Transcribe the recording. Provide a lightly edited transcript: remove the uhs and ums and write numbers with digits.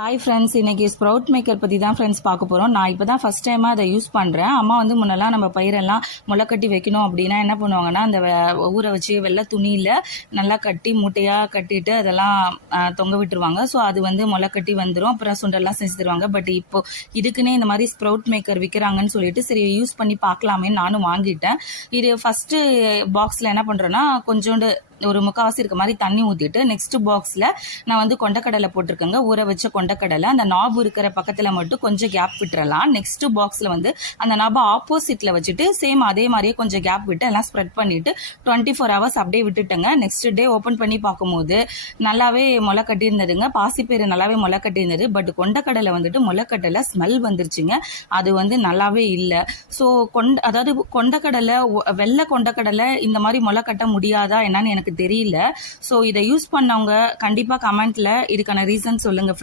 Hi friends, இன்னைக்கு sprout maker பற்றி தான் ஃப்ரெண்ட்ஸ் பார்க்க போகிறோம். நான் இப்போ தான் ஃபஸ்ட் டைமாக அதை யூஸ் பண்ணுறேன். அம்மா வந்து முன்னெல்லாம் நம்ம பயிரெல்லாம் முளைக்கட்டி வைக்கணும் அப்படின்னா என்ன பண்ணுவாங்கன்னா, அந்த ஊற வச்சு வெள்ளை துணியில் நல்லா கட்டி மூட்டையாக கட்டிட்டு அதெல்லாம் தொங்க விட்டுருவாங்க. ஸோ அது வந்து முளைக்கட்டி வந்துடும். அப்புறம் சுண்டெல்லாம் செஞ்சு தருவாங்க. பட் இப்போ இதுக்குன்னே இந்த மாதிரி ஸ்ப்ரவுட் மேக்கர் விற்கிறாங்கன்னு சொல்லிட்டு சரி யூஸ் பண்ணி பார்க்கலாமேன்னு நானும் வாங்கிட்டேன். இது ஃபஸ்ட்டு பாக்ஸில் என்ன பண்ணுறேன்னா, கொஞ்சோண்டு ஒரு முக்கால்வாசி இருக்க மாதிரி தண்ணி ஊற்றிட்டு நெக்ஸ்ட் பாக்ஸில் நான் வந்து கொண்டக்கடலை போட்டிருக்கேங்க. ஊற வச்ச கொண்டக்கடலை அந்த நாபு இருக்கிற பக்கத்தில் மட்டும் கொஞ்சம் கேப் விட்டுறலாம். நெக்ஸ்ட் பாக்ஸில் வந்து அந்த நாபை ஆப்போசிட்டில் வச்சுட்டு சேம் அதே மாதிரியே கொஞ்சம் கேப் விட்டு எல்லாம் ஸ்ப்ரெட் பண்ணிவிட்டு 24 hours அப்படியே விட்டுட்டேங்க. நெக்ஸ்ட் டே ஓப்பன் பண்ணி பார்க்கும்போது நல்லாவே முளை கட்டியிருந்ததுங்க. பாசிப்பயிறு நல்லாவே முளை கட்டியிருந்தது. பட் கொண்டக்கடலை வந்துட்டு முளைக்கட்டலை ஸ்மெல் வந்துருச்சுங்க. அது வந்து நல்லாவே இல்லை. ஸோ அதாவது கொண்டக்கடலை வெள்ளை கொண்டக்கடலை இந்த மாதிரி முளை கட்ட முடியாதா என்னன்னு எனக்கு தெரியல. ஸோ இதை யூஸ் பண்ணவங்க கண்டிப்பாக கமெண்ட்ல இதுக்கான ரீசன் சொல்லுங்க ஃப்ரெண்ட்ஸ்.